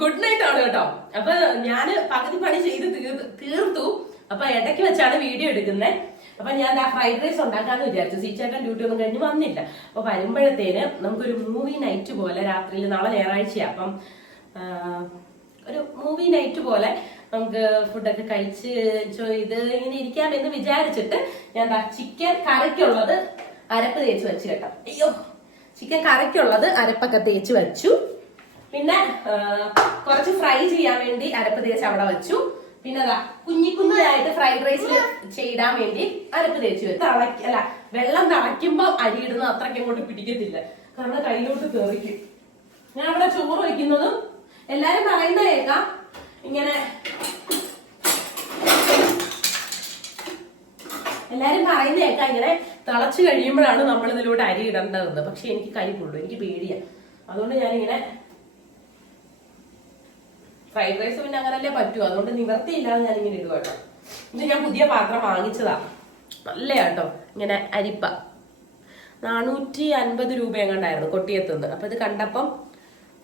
Good night ആണ് കേട്ടോ. അപ്പൊ ഞാൻ പകുതി പണി ചെയ്ത് തീർത്തു. അപ്പൊ ഇടയ്ക്ക് വെച്ചാണ് വീഡിയോ എടുക്കുന്നത് അപ്പൊ ഞാൻ ഫ്രൈഡ് റൈസ് ഉണ്ടാക്കാന്ന് വിചാരിച്ചു. സീച്ചേട്ടൻ ഡ്യൂട്ടി ഒന്നും കഴിഞ്ഞ് വന്നില്ല. അപ്പൊ വരുമ്പോഴത്തേന് നമുക്കൊരു മൂവി നൈറ്റ് പോലെ രാത്രിയിൽ നാളെ ഞായറാഴ്ചയാണ് അപ്പം ഒരു മൂവി നൈറ്റ് പോലെ നമുക്ക് ഫുഡൊക്കെ കഴിച്ച് ഇത് ഇങ്ങനെ ഇരിക്കാം എന്ന് വിചാരിച്ചിട്ട് ഞാൻ ചിക്കൻ കറിക്കുള്ളത് അരപ്പ് തേച്ച് വെച്ച് കേട്ടോ. അയ്യോ ചിക്കൻ കറിക്കുള്ളത് അരപ്പൊക്കെ തേച്ച് വെച്ചു. പിന്നെ കുറച്ച് ഫ്രൈ ചെയ്യാൻ വേണ്ടി അരപ്പ് തേച്ച് അവിടെ വെച്ചു. പിന്നെ അതാ കുഞ്ഞി കുഞ്ഞായിട്ട് ഫ്രൈഡ് റൈസിൽ ചെയ്താൻ വേണ്ടി അരപ്പ് തേച്ച് അല്ല വെള്ളം തിളയ്ക്കുമ്പോ അരി ഇടുന്നത് അത്രയ്ക്ക് അങ്ങോട്ട് പിടിക്കത്തില്ല. കാരണം കയ്യിലോട്ട് തെറിക്കും ഞാൻ അവിടെ ചോറ് വയ്ക്കുന്നതും എല്ലാരും പറയുന്ന കേൾക്കാം. ഇങ്ങനെ എല്ലാരും പറയുന്ന കേൾക്കാം. ഇങ്ങനെ തിളച്ചു കഴിയുമ്പോഴാണ് നമ്മൾ ഇതിലൂടെ അരി ഇടേണ്ടതെന്ന്. പക്ഷെ എനിക്ക് കൈ കൊള്ളു എനിക്ക് പേടിയാ. അതുകൊണ്ട് ഞാനിങ്ങനെ ഫ്രൈഡ് റൈസ് പിന്നെ അങ്ങനല്ലേ പറ്റൂ. അതുകൊണ്ട് നിവർത്തിയില്ലാതെ ഞാൻ ഇങ്ങനെ ഇടുക കേട്ടോ. ഇത് ഞാൻ പുതിയ പാത്രം വാങ്ങിച്ചതാ. നല്ല കേട്ടോ ഇങ്ങനെ അരിപ്പ. നാനൂറ്റി അൻപത് രൂപ എങ്ങാണ്ടായിരുന്നു കൊട്ടിയത്തുനിന്ന് അപ്പൊ ഇത് കണ്ടപ്പം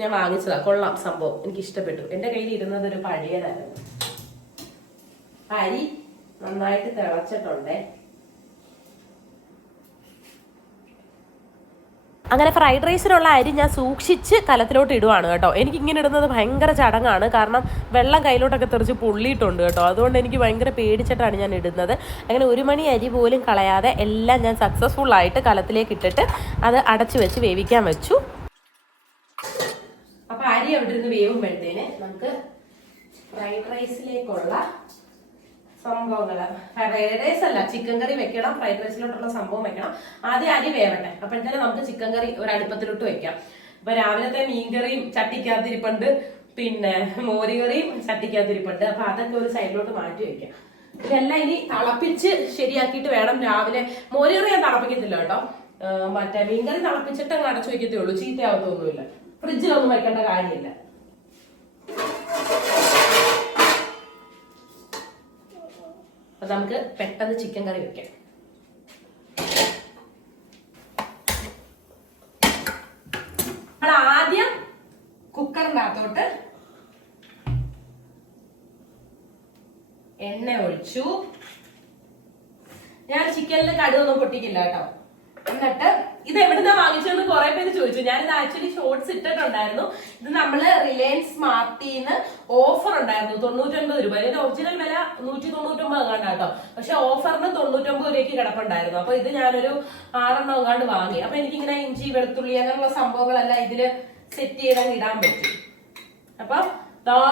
ഞാൻ വാങ്ങിച്ചതാ. കൊള്ളാം സംഭവം. എനിക്ക് ഇഷ്ടപ്പെട്ടു എന്റെ കയ്യിൽ ഇരുന്നത് ഒരു പഴയതായിരുന്നു. അരി നന്നായിട്ട് തിളച്ചിട്ടുണ്ടേ. അങ്ങനെ ഫ്രൈഡ് റൈസിനുള്ള അരി ഞാൻ സൂക്ഷിച്ച് കലത്തിലോട്ട് ഇടുവാണ് കേട്ടോ. എനിക്ക് ഇങ്ങനെ ഇടുന്നത് ഭയങ്കര ചടങ്ങാണ്. കാരണം വെള്ളം കയ്യിലോട്ടൊക്കെ തെറിച്ച് പൊള്ളിയിട്ടുണ്ട് കേട്ടോ. അതുകൊണ്ട് എനിക്ക് ഭയങ്കര പേടിച്ചിട്ടാണ് ഞാൻ ഇടുന്നത്. അങ്ങനെ ഒരു മണി അരി പോലും കളയാതെ എല്ലാം ഞാൻ സക്സസ്ഫുൾ ആയിട്ട് കലത്തിലേക്ക് ഇട്ടിട്ട് അത് അടച്ചു വെച്ച് വേവിക്കാൻ വെച്ചു. അപ്പൊ അരി അവിടെ ഇരുന്ന് വേവുമ്പോഴത്തേന് നമുക്ക് ഫ്രൈഡ് റൈസിലേക്കുള്ള സംഭവങ്ങൾ ഫ്രൈഡ് റൈസ് അല്ല ചിക്കൻ കറി വെക്കണം ഫ്രൈഡ് റൈസിലോട്ടുള്ള സംഭവം വെക്കണം. ആദ്യം അരി വേവട്ടെ. അപ്പോഴത്തേനും നമുക്ക് ചിക്കൻ കറി ഒരു അടുപ്പത്തിലോട്ട് വെക്കാം. അപ്പൊ രാവിലത്തെ മീൻകറിയും ചട്ടിക്കകത്തിരിപ്പുണ്ട്. പിന്നെ മോരുകറിയും ചട്ടിക്കകത്തിരിപ്പുണ്ട്. അപ്പൊ അതൊക്കെ ഒരു സൈഡിലോട്ട് മാറ്റി വെക്കാം. ഇതെല്ലാം ഇനി തിളപ്പിച്ച് ശരിയാക്കിയിട്ട് വേണം രാവിലെ. മോരുകറി ഞാൻ തിളപ്പിക്കത്തില്ല കേട്ടോ. മറ്റേ മീൻകറി തിളപ്പിച്ചിട്ട് അങ്ങ് അടച്ചു വെക്കത്തേ ഉള്ളൂ. ചീത്തയാവത്തൊന്നുമില്ല. ഫ്രിഡ്ജിലൊന്നും വെക്കേണ്ട കാര്യമില്ല. അപ്പൊ നമുക്ക് പെട്ടെന്ന് ചിക്കൻ കറി വെക്കാം. നമ്മൾ ആദ്യം കുക്കറിനകത്തോട്ട് എണ്ണ ഒഴിച്ചു. ഞാൻ ചിക്കനിൽ കടുവൊന്നും പൊട്ടിക്കില്ല കേട്ടോ. എന്നിട്ട് ഇത് എവിടുന്നാ വാങ്ങിച്ചതെന്ന് കുറെ പേര് ചോദിച്ചു. ഞാൻ ആക്ച്വലി ഷോർട്സ് ഇട്ടിട്ടുണ്ടായിരുന്നു. ഇത് നമ്മൾ റിലയൻസ് സ്മാർട്ടിന്ന് ഓഫർ ഉണ്ടായിരുന്നു. തൊണ്ണൂറ്റൊൻപത് രൂപ. ഇതിന്റെ ഒറിജിനൽ വില നൂറ്റി തൊണ്ണൂറ്റൊമ്പത് എങ്ങാണ്ട് കേട്ടോ പക്ഷെ ഓഫറിന് തൊണ്ണൂറ്റൊമ്പത് രൂപയ്ക്ക് കിടപ്പുണ്ടായിരുന്നു. അപ്പൊ ഇത് ഞാനൊരു ആറെണ്ണം എങ്ങാണ്ട് വാങ്ങി. അപ്പൊ എനിക്കിങ്ങനെ ഇഞ്ചി വെളുത്തുള്ളി അങ്ങനെയുള്ള സംഭവങ്ങളെല്ലാം ഇതിൽ സെറ്റ് ചെയ്താൽ ഇടാൻ പറ്റി. അപ്പൊ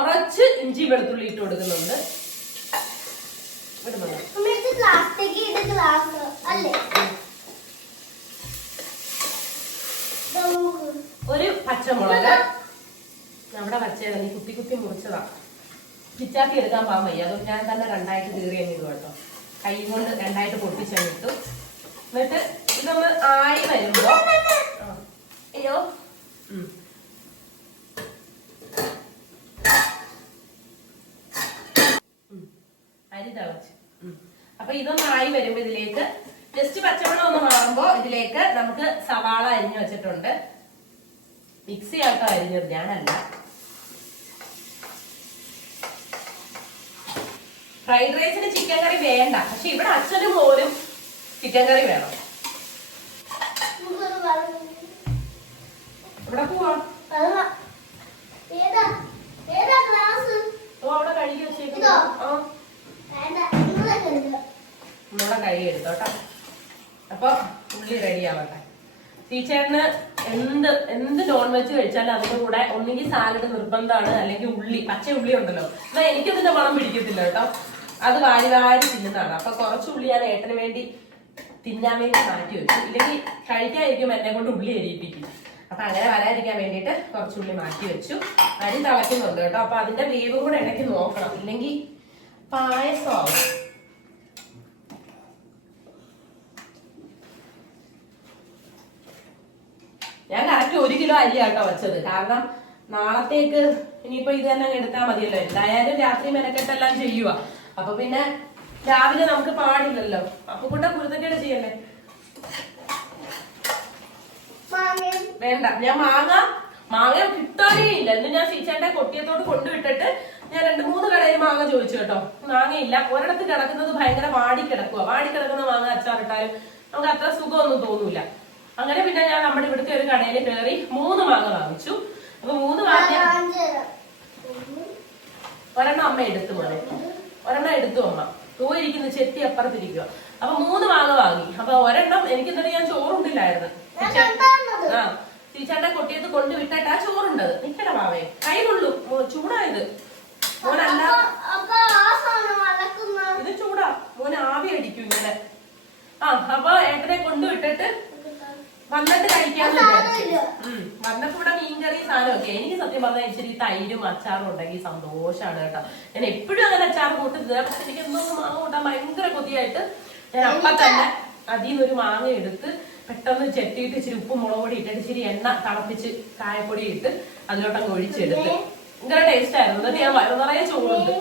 നിറച്ച് ഇഞ്ചി വെളുത്തുള്ളി ഇട്ട് കൊടുക്കുന്നുണ്ട്. ഒരു പച്ചമുളക്. നമ്മുടെ പച്ചയത് നീ കുത്തി കുത്തി മുറിച്ചതാ. കിച്ചാത്തി എടുക്കാൻ പാൻ വയ്യ. അതുകൊണ്ട് ഞാൻ തന്നെ രണ്ടായിട്ട് കീറി അങ്ങ് കേട്ടോ. കൈ കൊണ്ട് രണ്ടായിട്ട് പൊട്ടിച്ചങ്ങിട്ടു എന്നിട്ട് ഇത് നമ്മൾ ആയി വരുമ്പോ. അയ്യോ. അരി തിളച്ച്. അപ്പൊ ഇതൊന്ന് ആയി വരുമ്പോ ഇതിലേക്ക് ജസ്റ്റ് പച്ചവെള്ളം ഒന്ന് മാറുമ്പോ ഇതിലേക്ക് നമുക്ക് സവാള അരിഞ്ഞു വെച്ചിട്ടുണ്ട്. മിക്സി ആട്ടോ അരിഞ്ഞത് ഞാനല്ല. ഫ്രൈഡ് റൈസിന് ചിക്കൻ കറി വേണ്ട. പക്ഷെ ഇവിടെ അച്ഛനും പോലും ചിക്കൻ കറി വേണം. ഇവിടെ പോവാ. നമ്മുടെ കഴുകി എടുത്തോട്ടോ അപ്പൊ ഉള്ളി റെഡി ആവട്ടെ. ടീച്ചറിന് എന്ത് എന്ത് നോൺ വെജ് കഴിച്ചാലും അതിന്റെ കൂടെ ഒന്നുകിൽ സാലഡ് നിർബന്ധമാണ് അല്ലെങ്കിൽ ഉള്ളി പച്ച ഉള്ളി ഉണ്ടല്ലോ. എന്നാ എനിക്കതിന്റെ മണം പിടിക്കത്തില്ല കേട്ടോ അത് വാരി വാരി തിന്നുന്നതാണ്. അപ്പൊ കുറച്ച് ഉള്ളി ഞാൻ ഏട്ടന് വേണ്ടി തിന്നാൻ വേണ്ടി മാറ്റി വെച്ചു. ഇല്ലെങ്കിൽ കഴിക്കാതിരിക്കും എന്നെ കൊണ്ട് ഉള്ളി എരിയിപ്പിക്കും. അപ്പൊ അങ്ങനെ വരാതിരിക്കാൻ വേണ്ടിയിട്ട് കുറച്ച് ഉള്ളി മാറ്റി വെച്ചു. അരി തിളയ്ക്കുന്നുണ്ട് കേട്ടോ. അപ്പൊ അതിന്റെ വേവ് കൂടെ ഇടയ്ക്ക് നോക്കണം. ഇല്ലെങ്കിൽ പായസമാവും. ഞാൻ കറക്റ്റ് ഒരു കിലോ അരി ആട്ടോ വെച്ചത്. കാരണം നാളത്തേക്ക് ഇനിയിപ്പോ ഇത് തന്നെ എടുത്താൽ മതിയല്ലോ. എന്തായാലും രാത്രി മെനക്കെട്ടെല്ലാം ചെയ്യുക അപ്പൊ പിന്നെ രാവിലെ നമുക്ക് പാടില്ലല്ലോ. അപ്പൊ കൂട്ട കുരുത്തക്കേട് ചെയ്യല്ലേ മാങ്ങയും വേണ്ട. ഞാൻ മാങ്ങ മാങ്ങ കിട്ടാനേ ഇല്ല. എന്ന് ഞാൻ സീച്ചേട്ടെ കൊട്ടിയത്തോട് കൊണ്ടുവിട്ടിട്ട് ഞാൻ രണ്ട് മൂന്ന് കടയിൽ മാങ്ങ ചോദിച്ചു കേട്ടോ. മാങ്ങയില്ല. ഒരിടത്ത് കിടക്കുന്നത് ഭയങ്കര വാടി കിടക്കുക വാടി കിടക്കുന്ന മാങ്ങ അച്ചാറിട്ടാലും നമുക്ക് അത്ര സുഖമൊന്നും തോന്നൂല. അങ്ങനെ പിന്നെ ഞാൻ നമ്മുടെ ഇവിടുത്തെ ഒരു കടയിൽ കയറി മൂന്ന് മാങ്ങ വാങ്ങിച്ചു. അപ്പൊ മൂന്ന് മാങ്ങ ഒരെണ്ണം അമ്മ എടുത്തു മോനെ ഒരെണ്ണം എടുത്തു അമ്മ. പോയിരിക്കുന്നു ചെത്തി അപ്പുറത്തിരിക്കുക. അപ്പൊ മൂന്ന് ഭാഗം വാങ്ങി അപ്പൊ ഒരെണ്ണം എനിക്ക് തന്നെ ഞാൻ ചോറുണ്ടില്ലായിരുന്നു. ആ ടീച്ചറിന്റെ കൊട്ടിയത് കൊണ്ട് വിട്ടിട്ട് ആ ചോറുണ്ടത്. നിക്കട മാവേ. കൈ കൊള്ളു ചൂടായത്. മോനല്ല. ഇത് ചൂടാ. മോൻ ആവി അടിക്കും ഇങ്ങനെ. ആ അപ്പൊ ഏട്ടനെ കൊണ്ടുവിട്ടിട്ട് വന്നിട്ട് ഉം. വന്നപ്പോ ഇവിടെ മീൻകറി സാധനമൊക്കെ. എനിക്ക് സത്യം പറഞ്ഞാൽ ഇച്ചിരി തൈരും അച്ചാറും ഉണ്ടെങ്കിൽ സന്തോഷമാണ് കേട്ടോ. ഞാൻ എപ്പോഴും അങ്ങനെ അച്ചാർ കൂട്ടുന്നത് പക്ഷെ എനിക്ക് എന്തോന്ന് മാങ്ങ കൂട്ടാൻ ഭയങ്കര കൊതിയായിട്ട് ഞാൻ അപ്പ തന്നെ അതിൽ നിന്നൊരു മാങ്ങ എടുത്ത് പെട്ടെന്ന് ചെത്തിയിട്ട് ഇച്ചിരി ഉപ്പും മുളക് പൊടി ഇട്ടിട്ട് ഇച്ചിരി എണ്ണ തിളപ്പിച്ച് കായപ്പൊടി ഇട്ട് അതിലോട്ടങ്ങ് ഒഴിച്ചെടുത്ത്. ഭയങ്കര ടേസ്റ്റ് ആയിരുന്നു. എന്നിട്ട് ഞാൻ വയറു നിറയെ ചോറുണ്ട്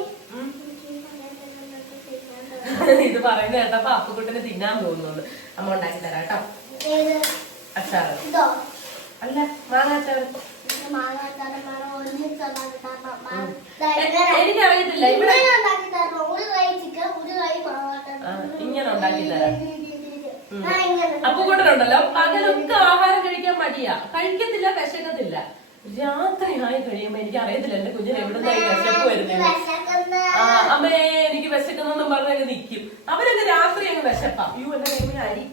ഇത് പറയുന്നത് കേട്ടപ്പോ അപ്പുക്കുട്ടിന് തിന്നാൻ തോന്നുന്നുണ്ട്. അമ്മ ഉണ്ടാക്കി തരാം കേട്ടോ? അച്ചാറ്. അല്ല മാങ്ങ അച്ചാറ്. എനിക്കറിയത്തില്ല ഇവിടെ ഇങ്ങനെ ഉണ്ടാക്കി തരാം. അപ്പുകൂട്ടനുണ്ടല്ലോ പകലൊക്കെ ആഹാരം കഴിക്കാൻ മടിയാ. കഴിക്കത്തില്ല വിശക്കത്തില്ല. രാത്രി ആയി കഴിയുമ്പോ എനിക്ക് അറിയത്തില്ല എന്റെ കുഞ്ഞിന് എവിടെ ഈ വിശപ്പ് വരുന്നത് അമ്മേ എനിക്ക് വിശക്കുന്നെന്നും പറഞ്ഞങ്ങ് നിക്കും. അവരൊക്കെ രാത്രി അങ്ങ് വിശപ്പാ. അയ്യോ എന്റെ കൈമിന് അരി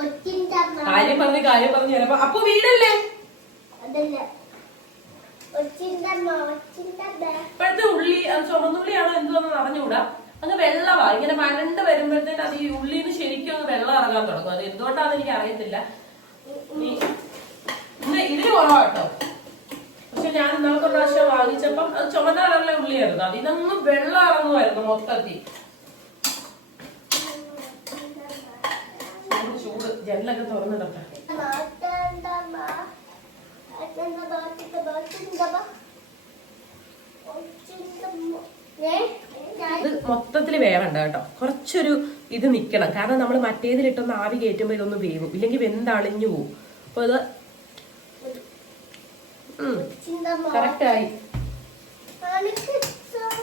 ഒറ്റിന്റെ അമ്മ. കാര്യം പറഞ്ഞ് കാര്യം പറഞ്ഞ് ചിലപ്പോ അപ്പൊ വീടല്ലേ. ഇപ്പോഴത്തെ ഉള്ളി അത് ചുമന്നുള്ളിയാണോ എന്തോന്ന് അറിഞ്ഞുകൂടാ. അങ്ങ് വെള്ളവാ ഇങ്ങനെ വരണ്ട് വരുമ്പോഴത്തേന് അത് ഈ ഉള്ളിന്ന് ശരിക്കും അങ്ങ് വെള്ളം ഇറങ്ങാൻ തുടങ്ങും. അത് എന്തുകൊണ്ടാന്ന് എനിക്ക് അറിയത്തില്ല ഇതിന് കുറവാട്ടോ പക്ഷെ ഞാൻ ഒരു പ്രാവശ്യം വാങ്ങിച്ചപ്പം അത് ചുമന്ന കളറിലെ ഉള്ളിയായിരുന്നു. അതിനൊന്നും വെള്ളം ഇറങ്ങുമായിരുന്നു മൊത്തത്തിൽ ചൂട് ചൂട് ജനലൊക്കെ തുറന്നിടട്ടെ മാറ്റണ്ട അമ്മ. മാറ്റണ്ട അമ്മ, ഒച്ചിന്റെ അമ്മ, ഒച്ചിന്റെ അമ്മ. ഒച്ചിന്റെ അമ്മ. ഏ? ഞാൻ ഇത് മൊത്തത്തിൽ വേവണ്ട കേട്ടോ. കുറച്ചൊരു ഇത് നിക്കണം. കാരണം നമ്മൾ മറ്റേതിലിട്ടൊന്ന് ആവി കയറ്റുമ്പോൾ ഇതൊന്ന് വേവും. ഇല്ലെങ്കിൽ വെന്തളിഞ്ഞു പോവും. അപ്പൊ ഇത് ഒച്ചിന്റെ അമ്മ. കറക്റ്റ് ആയി എനിക്ക് ഇഷ്ടം.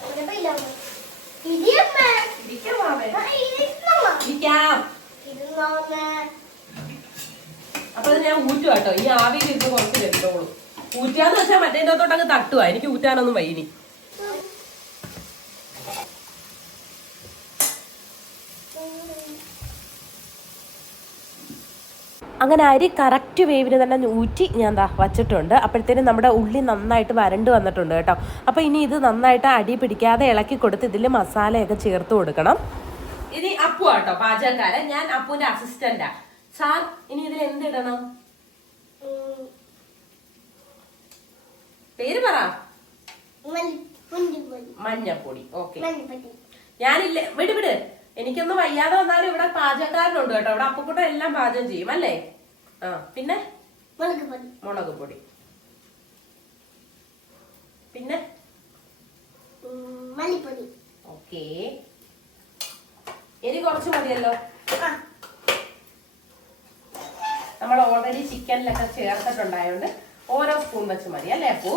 കുഴപ്പമില്ല അമ്മ. ഇടിയമ്മ. ആ, ഇരുന്നമ്മ. ഇരിക്കാം. അപ്പൊ ഞാൻ ഊറ്റുക കേട്ടോ. ഈ ആവിയിൽ ഇരുന്ന് കുറച്ച് ലഭിച്ചോളൂ ഊറ്റാന്ന് വെച്ചാൽ മറ്റേ തോട്ടം അങ്ങ് തട്ടുക എനിക്ക് ഊറ്റാനൊന്നും വൈനി അങ്ങനെ അരി കറക്റ്റ് വേവിന് തന്നെ ഊറ്റി ഞാൻ ദാ വച്ചിട്ടുണ്ട്. അപ്പോഴത്തേനും നമ്മുടെ ഉള്ളി നന്നായിട്ട് വരണ്ട് വന്നിട്ടുണ്ട് കേട്ടോ. അപ്പോൾ ഇനി ഇത് നന്നായിട്ട് അടി പിടിക്കാതെ ഇളക്കി കൊടുത്ത് ഇതിൽ മസാലയൊക്കെ ചേർത്ത് കൊടുക്കണം. ഇനി അപ്പു ആട്ടോ പാചകക്കാരൻ. ഞാൻ അപ്പുവിന്റെ അസിസ്റ്റന്റാ സാർ ഇനി ഇതിൽ എന്തിടണം ഇടണം? പേര് പറ. മഞ്ഞപ്പൊടി. ഓക്കെ. ഞാനില്ല വിട് വിട്. എനിക്കൊന്നും വയ്യാതെ വന്നാലും ഇവിടെ പാചകക്കാരനുണ്ട് കേട്ടോ. ഇവിടെ അപ്പുക്കുട്ടൻ എല്ലാം പാചകം ചെയ്യും അല്ലേ? ആ പിന്നെ? മുളക് പൊടി. പിന്നെ. ഓക്കേ. എരി കുറച്ച് മതിയല്ലോ. നമ്മൾ ഓൾറെഡി ചിക്കനിലൊക്കെ ചേർത്തിട്ടുണ്ടായോണ്ട് ഓരോ സ്പൂൺ വെച്ച് മതി അല്ലേ അപ്പൂ?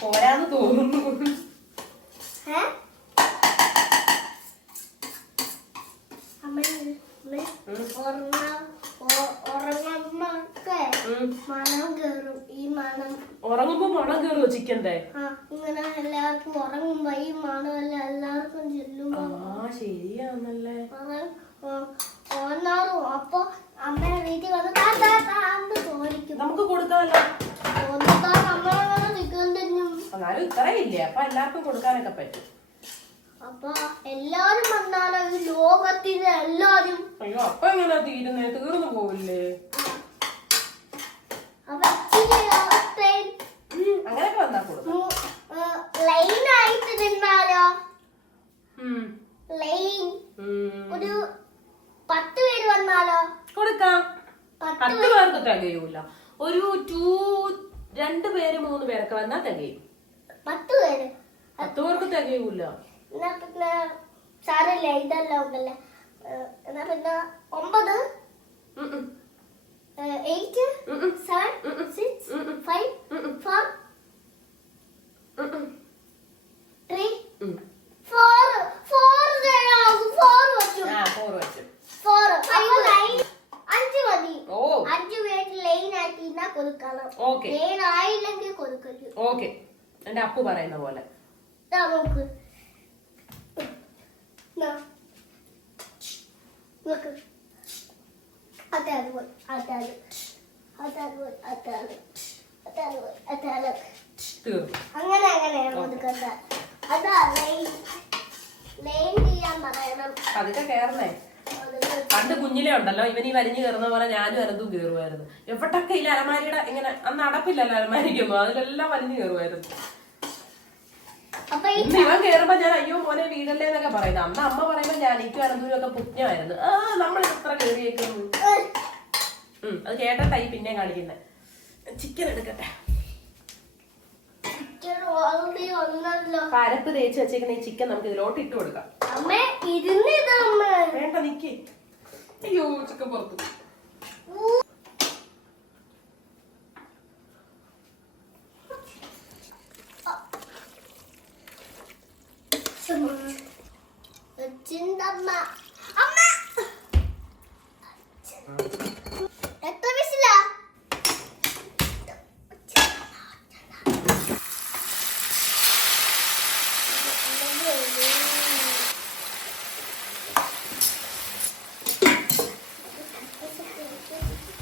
പോരാന്ന് തോന്നുന്നു. ഉറങ്ങുമ്പോ മണം കേറുമോ ഉം. ഉറങ്ങ- ഉ- ഉറങ്ങുമ്പൊക്കെ ഉം. മണം കേറും ഈ മണം ഉറങ്ങുമ്പോ മണം കയറുമോ ചിക്കന്റെ ആ ഇങ്ങനെ എല്ലാവർക്കും ഉറങ്ങുമ്പോ ഈ മണം എല്ലാം എല്ലാവർക്കും ചെല്ലുമ്പോ ആ ശരിയാന്നല്ലേ ഓന്നാറും അപ്പൊ അമ്മയുടെ വീട്ടിൽ വന്ന് താ താ താ എന്ന് ചോദിക്കും നമുക്ക് കൊടുക്കാമല്ലോ. എന്നാലും ഇത്രയില്ലേ? അപ്പൊ എല്ലാവർക്കും കൊടുക്കാനൊക്കെ പറ്റും. അപ്പൊ എല്ലാരും വന്നാലോ? ഈ ലോകത്തിന് എല്ലാരും അയ്യോ അപ്പൊ എങ്ങനെ തീരുന്നേ? തീർന്നു പോവില്ലേ? അങ്ങനെയൊക്കെ വന്നാ കൊടുക്കും. ലൈനായിട്ട് നിന്നാലോ? ലൈൻ. ഒരു പത്ത് പേര് വന്നാലോ? കൊടുക്കാം. പത്ത് പേർക്ക് തികയൂല. ഒരു ടൂ രണ്ട് പേര് മൂന്ന് പേരൊക്കെ വന്നാ തികയും. പത്ത് പേര്. പത്ത് തികയൂല. എന്നാ പിന്നെ സാരമില്ല ഇതെല്ലാം ഉണ്ടല്ലേ? എന്നാ പിന്നെ ഒമ്പത്. Eight seven. Six. Five. Four ഉം, ഉം, ത്രീ ഉം. ഫോർ ഫോർ ഫോർ വെച്ചു ആ ഫോർ വെച്ച് ഫോർ അപ്പൊ ലൈൻ അഞ്ച് മതി ഓ അഞ്ച് പേര് ലൈൻ ആയിട്ട് ഇന്നാ കൊടുക്കണം ഓക്കെ ലൈൻ ആയില്ലെങ്കിൽ കൊടുക്കരുത് ഓക്കെ എന്റെ അപ്പു പറയുന്ന പോലെ. നോക്ക്. അങ്ങനെ അതൊക്കെ കേറണേ. പണ്ട് കുഞ്ഞിലെ ഉണ്ടല്ലോ ഇവൻ ഈ വലിഞ്ഞു കയറുന്ന പോലെ ഞാനും അനന്തും കയറുമായിരുന്നു എവിടൊക്കെ ഇല്ല അലമാരിയുടെ ഇങ്ങനെ അന്ന് അടപ്പില്ലല്ലോ അലമാരിക്കൊന്നും അതിലെല്ലാം വലിഞ്ഞു കയറുമായിരുന്നു ഈ ഇന്ന് ഇവൻ കേറുമ്പോ ഞാൻ അയ്യോ മോനെ വീടല്ലേ എന്നൊക്കെ പറയുന്നത് അന്ന് അമ്മ പറയുമ്പോ ഞാൻ എനിക്കും അനന്തൂരും ഒക്കെ ആ നമ്മൾ എത്ര കയറിയേക്കുന്നു അത് കേട്ടിട്ടായി പിന്നെ കാണിക്കുന്നത് ചിക്കൻ എടുക്കട്ടെ. പരപ്പ് തേച്ച് വെച്ചേക്കുന്ന ഈ ചിക്കൻ നമുക്ക് ഇതിലോട്ട് ഇട്ട് കൊടുക്കാം. അമ്മ വേണ്ട നിക്കേ. അയ്യോ ചിക്കൻ പുറത്തു ചിന്തമ്മ അമ്മ എത്ര വിസിലാ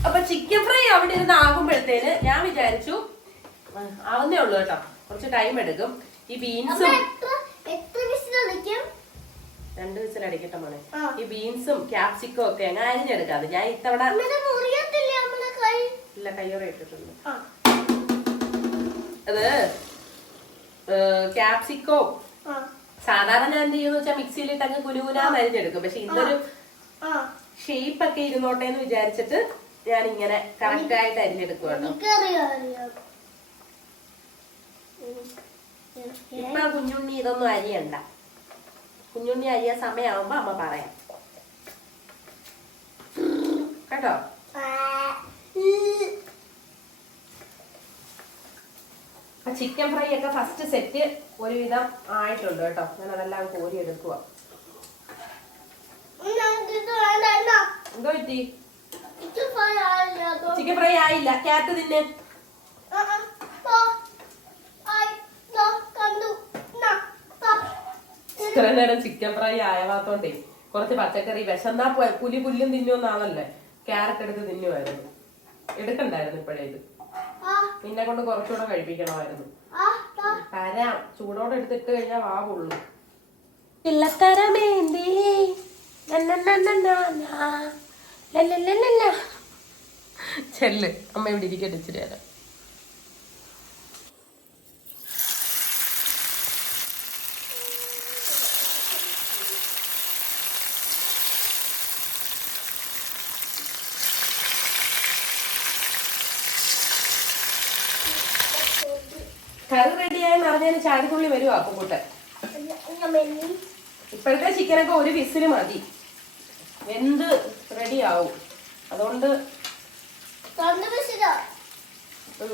അപ്പൊ ചിക്കൻ ഫ്രൈ അവിടെ ഇരുന്ന് ആകുമ്പോഴത്തേന് ഞാൻ വിചാരിച്ചു ആവുന്നേ ഉള്ളൂ കേട്ടോ. കുറച്ച് ടൈം എടുക്കും. ഈ അമ്മ ബീൻസും എത്ര എത്ര വിസിലാ നിൽക്കും മോനെ ആ. ഈ ബീൻസും ക്യാപ്സിക്കും ഒക്കെ അങ്ങ് അരിഞ്ഞെടുക്കാതെ ഞാൻ ഇത്തവണ ഇല്ല കയ്യോടെ ഇട്ടിട്ടുണ്ട്. അത് ക്യാപ്സിക്കോ സാധാരണ ഞാൻ എന്ത് ചെയ്യുന്ന വെച്ചാൽ മിക്സിയിലിട്ട് അങ്ങ് കുലുകുലാന്ന് അരിഞ്ഞെടുക്കും. പക്ഷെ ഇന്നൊരു ഷേപ്പ് ഒക്കെ ഇരുന്നോട്ടെ എന്ന് വിചാരിച്ചിട്ട് ഞാൻ ഇങ്ങനെ കറക്റ്റ് ആയിട്ട് അരിഞ്ഞെടുക്കുവാണ്. ഇപ്പൊ കുഞ്ഞുണ്ണി ഇതൊന്നും അരിയണ്ട. കുഞ്ഞുണ്ണി അയ്യ സമയാവുമ്പോ അമ്മ പറയാം. കേട്ടോ? ചിക്കൻ ഫ്രൈ ഒക്കെ ഫസ്റ്റ് സെറ്റ് ഒരുവിധം ആയിട്ടുണ്ട് കേട്ടോ. ഞാൻ അതെല്ലാം കോരി എടുക്കുക എന്തോ പറ്റി? ചിക്കൻ ഫ്രൈ ആയില്ല. ക്യാറ്റ് തിന്നെ ആ, ആ, ദാ, ആയി, ദാ, കണ്ടു എന്നാ, ദാ. ഇത്ര നേരം ചിക്കൻ ഫ്രൈ ആയവാത്തോണ്ടേ കുറച്ച് പച്ചക്കറി വിശന്നാ പോ- പുലി പുല്ലും തിന്നുമെന്നാണല്ലേ ക്യാരറ്റ് എടുത്ത് തിന്നുമായിരുന്നു എടുക്കണ്ടായിരുന്നു ഇപ്പോഴേ ഇത്. ആ, നിന്നെ കൊണ്ട് കുറച്ചുകൂടെ കഴിപ്പിക്കണമായിരുന്നു. തരാം. ചൂടോടെ എടുത്തിട്ട് കഴിഞ്ഞാൽ വാ പിള്ളത്തരമേന്തി ചെല്ല്. അമ്മ ഇവിടെ ഇരിക്കട്ടെ ഇച്ചിരി നേരം കറി റെഡിയായെന്ന് ചാടിത്തുള്ളി വരുവാ മെല്ലി. ഇപ്പോഴത്തെ ചിക്കനൊക്കെ ഒരു വിസിന് മതി. വെന്ത് ആവും. അതുകൊണ്ട്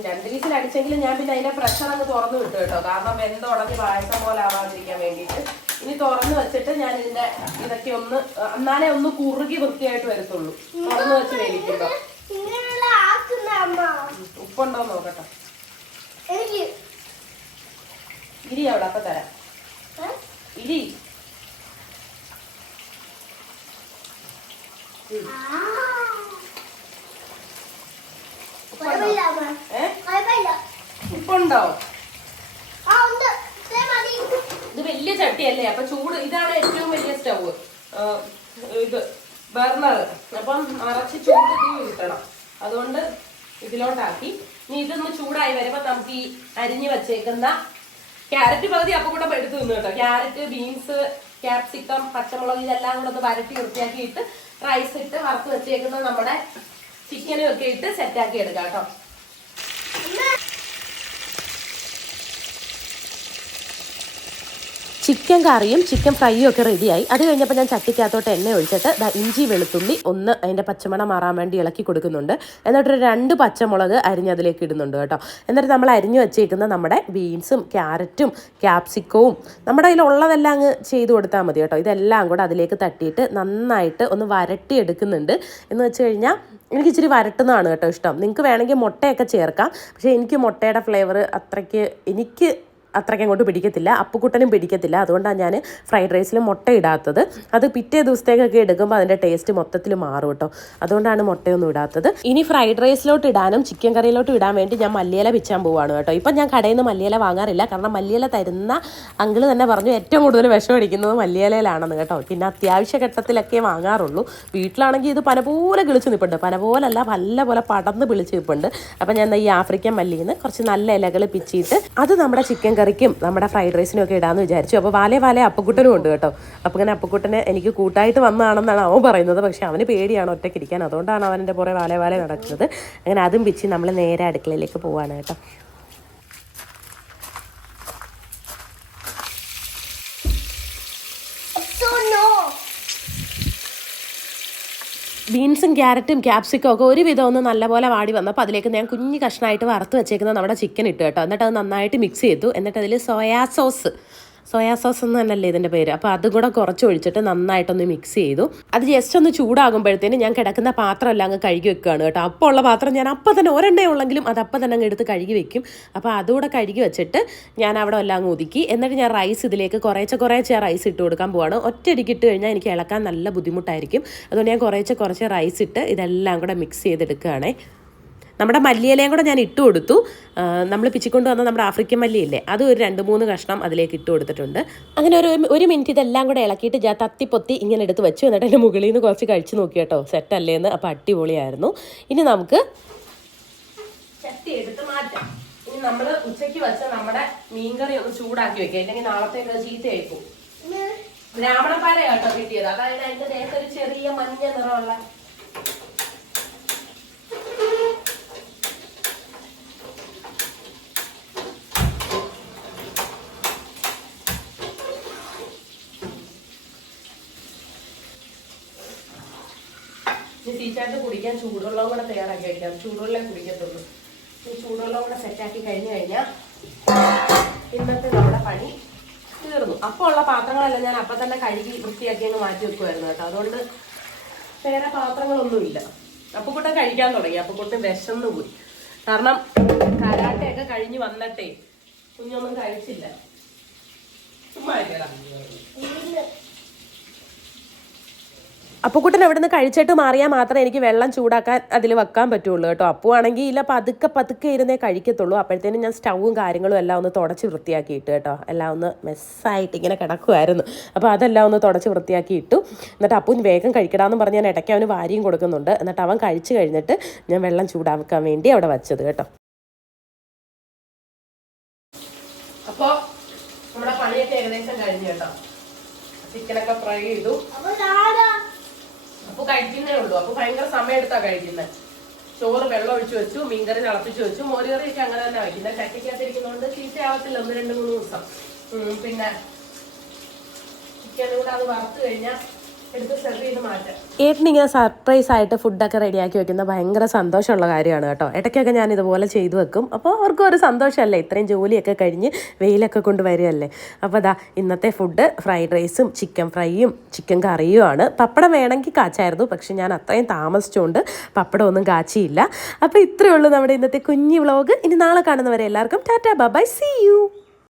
രണ്ട് വിസിൽ അടിച്ചെങ്കിലും ഞാൻ പിന്നെ അതിന്റെ പ്രഷർ അങ്ങ് തുറന്നു വിട്ടു കേട്ടോ. കാരണം വെന്ത് ഉടഞ്ഞ് പായസം പോലെ ആവാതിരിക്കാൻ വേണ്ടിയിട്ട്. ഇനി തുറന്നു വെച്ചിട്ട് ഞാൻ ഇതിന്റെ ഇതൊക്കെ ഒന്ന് എന്നാലേ ഒന്ന് കുറുകി വൃത്തിയായിട്ട് വരത്തുള്ളൂ. തുറന്നു വെച്ച് വേവിക്കുമ്പോ. ഉം, ഉപ്പുണ്ടോ നോക്കട്ടെ. ഇരി അവിടെ അപ്പൊ തരാം? ഇരി. ഉപ്പുണ്ടോ. ഇത് വലിയ ചട്ടിയല്ലേ? അപ്പൊ ചൂട് ഇതാണ് ഏറ്റവും വലിയ സ്റ്റവ് ഇത് ബർണർ അപ്പം നിറച്ച് ചൂട് തീ കിട്ടണം അതുകൊണ്ട് ഇതിലോട്ടാക്കി. ഇനി ഇതൊന്ന് ചൂടായി വരുമ്പോ നമുക്ക് ഈ അരിഞ്ഞു വെച്ചേക്കുന്ന ക്യാരറ്റ് പകുതി അപ്പം കൂടെ എടുത്ത് തിന്നു കേട്ടോ. ക്യാരറ്റ് ബീൻസ് ക്യാപ്സിക്കം പച്ചമുളക് ഇതെല്ലാം കൂടെ ഒന്ന് വരട്ടി വൃത്തിയാക്കിയിട്ട് റൈസ് ഇട്ട് വറുത്ത് വെച്ചേക്കുന്ന നമ്മുടെ ചിക്കനും ഒക്കെ ഇട്ട് സെറ്റാക്കി എടുക്കാം കേട്ടോ അമ്മ. ചിക്കൻ കറിയും ചിക്കൻ ഫ്രൈയും ഒക്കെ റെഡിയായി. അത് കഴിഞ്ഞപ്പോൾ ഞാൻ ചട്ടിക്കകത്തോട്ട് എണ്ണ ഒഴിച്ചിട്ട് ദാ ഇഞ്ചി വെളുത്തുള്ളി ഒന്ന് അതിന്റെ പച്ചമണം മാറാൻ വേണ്ടി ഇളക്കി കൊടുക്കുന്നുണ്ട്. എന്നിട്ടൊരു രണ്ട് പച്ചമുളക് അരിഞ്ഞതിലേക്ക് ഇടുന്നുണ്ട് കേട്ടോ. എന്നിട്ട് നമ്മൾ അരിഞ്ഞു വെച്ചേക്കുന്ന നമ്മുടെ ബീൻസും ക്യാരറ്റും ക്യാപ്സിക്കവും നമ്മുടെ കയ്യിലുള്ളതെല്ലാം അങ്ങ് ചെയ്ത് കൊടുത്താൽ മതി കേട്ടോ. ഇതെല്ലാം കൂടെ അതിലേക്ക് തട്ടിയിട്ട് നന്നായിട്ട് ഒന്ന് വരട്ടി എടുക്കുന്നുണ്ട് എന്ന് വെച്ച് കഴിഞ്ഞാൽ എനിക്ക് ഇച്ചിരി വരട്ടുന്നതാണ് കേട്ടോ ഇഷ്ടം. നിങ്ങൾക്ക് വേണമെങ്കിൽ മുട്ടയൊക്കെ ചേർക്കാം. പക്ഷേ എനിക്ക് മുട്ടയുടെ ഫ്ലേവർ അത്രയ്ക്ക് എനിക്ക് അത്രയ്ക്ക് അങ്ങോട്ട് പിടിക്കത്തില്ല. അപ്പുക്കുട്ടനും പിടിക്കത്തില്ല. അതുകൊണ്ടാണ് ഞാൻ ഫ്രൈഡ് റൈസിൽ മുട്ട ഇടാത്തത്. അത് പിറ്റേ ദിവസത്തേക്കൊക്കെ എടുക്കുമ്പോൾ അതിന്റെ ടേസ്റ്റ് മൊത്തത്തിൽ മാറും കേട്ടോ. അതുകൊണ്ടാണ് മുട്ടയൊന്നും ഇടാത്തത്. ഇനി ഫ്രൈഡ് റൈസിലോട്ട് ഇടാനും ചിക്കൻ കറിയിലോട്ട് ഇടാൻ വേണ്ടി ഞാൻ മല്ലിയില പിച്ചാൻ പോവാണ് കേട്ടോ. ഇപ്പം ഞാൻ കടയിൽ നിന്ന് മല്ലിയില വാങ്ങാറില്ല. കാരണം മല്ലിയില തരുന്ന അങ്കിൾ തന്നെ പറഞ്ഞു ഏറ്റവും കൂടുതൽ വിഷം അടിക്കുന്നത് മല്ലിയിലയിലാണെന്ന് കേട്ടോ. പിന്നെ അത്യാവശ്യ ഘട്ടത്തിലൊക്കെ വാങ്ങാറുള്ളൂ. വീട്ടിലാണെങ്കിൽ ഇത് പന പോലെ കിളിച്ച് നിൽപ്പുണ്ട് പന പോലല്ല നല്ല പോലെ പടർന്ന് പിളിച്ച് നിൽപ്പുണ്ട് അപ്പം ഞാൻ ഈ ആഫ്രിക്കൻ മല്ലിയിൽ നിന്ന് കുറച്ച് നല്ല ഇലകൾ പിച്ചിട്ട് അത് നമ്മുടെ ചിക്കൻ കറിക്കും നമ്മുടെ ഫ്രൈഡ് റൈസിനും ഒക്കെ ഇടാമെന്ന് വിചാരിച്ചു. അപ്പോൾ വാലേ വാലേ അപ്പക്കുട്ടനും ഉണ്ട് കേട്ടോ. അപ്പോൾ ഇങ്ങനെ അപ്പക്കുട്ടനെ എനിക്ക് കൂട്ടായിട്ട് വന്നതാണെന്നാണ് അവൻ പറയുന്നത്. പക്ഷേ അവന് പേടിയാണ് ഒറ്റയ്ക്ക് ഇരിക്കാൻ. അതുകൊണ്ടാണ് അവന്റെ പുറേ വാലേ വാലേ നടക്കുന്നത്. അങ്ങനെ അതും പിച്ച് നമ്മൾ നേരെ അടുക്കളയിലേക്ക് പോവാണ് കേട്ടോ. ബീൻസും ക്യാരറ്റും ക്യാപ്സിക്കും ഒക്കെ ഒരുവിധം ഒന്ന് നല്ലപോലെ വാടി വന്നപ്പോൾ അതിലേക്ക് ഞാൻ കുഞ്ഞു കഷ്ണമായിട്ട് വറുത്ത് വെച്ചേക്കുന്ന നമ്മുടെ ചിക്കൻ ഇട്ടു കേട്ടോ. എന്നിട്ട് അത് നന്നായിട്ട് മിക്സ് ചെയ്തു. എന്നിട്ട് അതിൽ സോയാ സോസ് സോയാ സോസ് എന്ന് തന്നെയല്ലേ ഇതിന്റെ പേര്. അപ്പോൾ അതും കൂടെ കുറച്ച് ഒഴിച്ചിട്ട് നന്നായിട്ടൊന്ന് മിക്സ് ചെയ്തു. അത് ജസ്റ്റ് ഒന്ന് ചൂടാകുമ്പോഴത്തേന് ഞാൻ കിടക്കുന്ന പാത്രം എല്ലാം അങ്ങ് കഴുകി വെക്കുകയാണ് കേട്ടോ. അപ്പോൾ ഉള്ള പാത്രം ഞാൻ അപ്പം തന്നെ ഒരെണ്ണേ ഉള്ളെങ്കിലും അത് അപ്പം തന്നെ അങ്ങ് എടുത്ത് കഴുകി വെക്കും. അപ്പോൾ അതുകൂടെ കഴുകി വെച്ചിട്ട് ഞാൻ അവിടെ എല്ലാം അങ്ങ് ഒതുക്കി. എന്നിട്ട് ഞാൻ റൈസ് ഇതിലേക്ക് കുറേശ്ശെ കുറേശ്ശെ റൈസ് ഇട്ട് കൊടുക്കാൻ പോവാണ്. ഒറ്റയടിക്ക് ഇട്ട് കഴിഞ്ഞാൽ എനിക്ക് ഇളക്കാൻ നല്ല ബുദ്ധിമുട്ടായിരിക്കും. അതുകൊണ്ട് ഞാൻ കുറേശ്ശെ കുറച്ച് റൈസ് ഇട്ട് ഇതെല്ലാം കൂടെ മിക്സ് ചെയ്തെടുക്കുകയാണേ. നമ്മുടെ മല്ലിയിലയും കൂടെ ഞാൻ ഇട്ട് കൊടുത്തു. നമ്മൾ പിച്ചിക്കൊണ്ട് വന്ന നമ്മുടെ ആഫ്രിക്കൻ മല്ലിയില്ലേ അത് ഒരു രണ്ട് മൂന്ന് കഷ്ണം അതിലേക്ക് ഇട്ട് കൊടുത്തിട്ടുണ്ട്. അങ്ങനെ ഒരു ഒരു മിനിറ്റ് ഇതെല്ലാം കൂടെ ഇളക്കിയിട്ട് ഞാൻ തത്തിപ്പൊത്തി ഇങ്ങനെ എടുത്ത് വെച്ചു. എന്നിട്ട് എന്റെ മുകളിൽ നിന്ന് കുറച്ച് കഴിച്ച് നോക്കി കേട്ടോ. സെറ്റ് അല്ലേന്ന് അപ്പോൾ അടിപൊളിയായിരുന്നു. ഇനി നമുക്ക് ചട്ടി എടുത്ത് മാറ്റാം. ഇനി നമ്മൾ ഉച്ചയ്ക്ക് വെച്ച നമ്മുടെ മീൻകറി ഒന്ന് ചൂടാക്കി വെക്കുക അല്ലെങ്കിൽ നാളത്തേക്ക് അത് ചീത്തയായി പോകും. ബ്രാഹ്മണപ്പാല കേട്ടോ കിട്ടിയത്. അതായത് അതിന്റെ ദേഹത്ത് ഒരു ചെറിയ മഞ്ഞ നിറമുള്ള ഇനി ടീച്ചറായിട്ട് കുടിക്കാൻ ചൂടുവെള്ളം കൂടെ തയ്യാറാക്കി വയ്ക്കാം ചൂടുവെള്ളം കുടിക്കത്തുള്ളൂ. ഈ ചൂടുവെള്ളം കൂടെ സെറ്റാക്കി കഴിഞ്ഞു കഴിഞ്ഞാൽ ഇന്നത്തെ നമ്മുടെ പണി തീർന്നു. അപ്പോൾ ഉള്ള പാത്രങ്ങളെല്ലാം ഞാൻ അപ്പം തന്നെ കഴുകി വൃത്തിയാക്കി അങ്ങ് മാറ്റി വെക്കുമായിരുന്നു കേട്ടോ. അതുകൊണ്ട് വേറെ പാത്രങ്ങളൊന്നുമില്ല. അപ്പുക്കുട്ടൻ കഴിക്കാൻ തുടങ്ങി. അപ്പുക്കുട്ടൻ വിശന്നു പോയി. കാരണം കരാട്ടയൊക്കെ കഴിഞ്ഞ് വന്നിട്ടേ കുഞ്ഞൊന്നും കഴിച്ചില്ല. ചുമ്മാ അപ്പുക്കുട്ടൻ അവിടെ നിന്ന് കഴിച്ചിട്ട് മാറിയാൽ മാത്രമേ എനിക്ക് വെള്ളം ചൂടാക്കാൻ അതിൽ വെക്കാൻ പറ്റുള്ളൂ കേട്ടോ. അപ്പു ആണെങ്കിൽ ഇല്ല പതുക്കെ പതുക്കെ ഇരുന്നേ കഴിക്കത്തുള്ളൂ. അപ്പോഴത്തേനും ഞാൻ സ്റ്റൗവും കാര്യങ്ങളും എല്ലാം ഒന്ന് തുടച്ച് വൃത്തിയാക്കിയിട്ട് കേട്ടോ. എല്ലാം ഒന്ന് മെസ്സായിട്ട് ഇങ്ങനെ കിടക്കുമായിരുന്നു അപ്പോൾ അതെല്ലാം ഒന്ന് തുടച്ച് വൃത്തിയാക്കി ഇട്ടു എന്നിട്ട് അപ്പു വേഗം കഴിക്കടാന്ന് പറഞ്ഞ് ഞാൻ ഇടയ്ക്ക് അവന് വാരിയും കൊടുക്കുന്നുണ്ട്. എന്നിട്ട് അവൻ കഴിച്ചു കഴിഞ്ഞിട്ട് ഞാൻ വെള്ളം ചൂടാക്കാൻ വേണ്ടി അവിടെ വച്ചത് കേട്ടോ. അപ്പോൾ നമ്മുടെ പണിയൊക്കെ ഏകദേശം കഴിഞ്ഞു കേട്ടോ. ചിക്കനൊക്കെ ഫ്രൈ ചെയ്തു. അപ്പൊ കഴിക്കുന്നേ ഉള്ളൂ. അപ്പൊ ഭയങ്കര സമയം എടുത്താ കഴിക്കുന്നത് ചോറ് വെള്ളം ഒഴിച്ചു വെച്ചു മീൻകറി തിളപ്പിച്ചു വെച്ചു. മോരുകറി ഒക്കെ അങ്ങനെ തന്നെ വയ്ക്കുന്നത് ചട്ടിക്കകത്തിരിക്കുന്നതുകൊണ്ട് ചീത്തയാവത്തില്ല ഒന്ന് രണ്ട് മൂന്ന് ദിവസം. പിന്നെ ചിക്കനും കൂടെ അത് വറുത്ത് കഴിഞ്ഞാൽ ഏട്ടനിങ്ങനെ സർപ്രൈസ് ആയിട്ട് ഫുഡൊക്കെ റെഡിയാക്കി വെക്കുന്ന ഭയങ്കര സന്തോഷമുള്ള കാര്യമാണ് കേട്ടോ. ഇടയ്ക്കൊക്കെ ഞാൻ ഇതുപോലെ ചെയ്തു വെക്കും. അപ്പോൾ അവർക്കും ഒരു സന്തോഷമല്ലേ? ഇത്രയും ജോലിയൊക്കെ കഴിഞ്ഞ് വെയിലൊക്കെ കൊണ്ട് വരികയല്ലേ? അപ്പോൾ അതാ ഇന്നത്തെ ഫുഡ് ഫ്രൈഡ് റൈസും ചിക്കൻ ഫ്രൈയും ചിക്കൻ കറിയുമാണ് പപ്പടം വേണമെങ്കിൽ കാച്ചായിരുന്നു. പക്ഷെ ഞാൻ അത്രയും താമസിച്ചുകൊണ്ട് പപ്പടമൊന്നും കാച്ചിയില്ല. അപ്പോൾ ഇത്രയേ ഉള്ളൂ നമ്മുടെ ഇന്നത്തെ കുഞ്ഞു വ്ളോഗ് ഇനി നാളെ കാണുന്നവരെ എല്ലാവർക്കും ടാറ്റാ ബൈ സി യു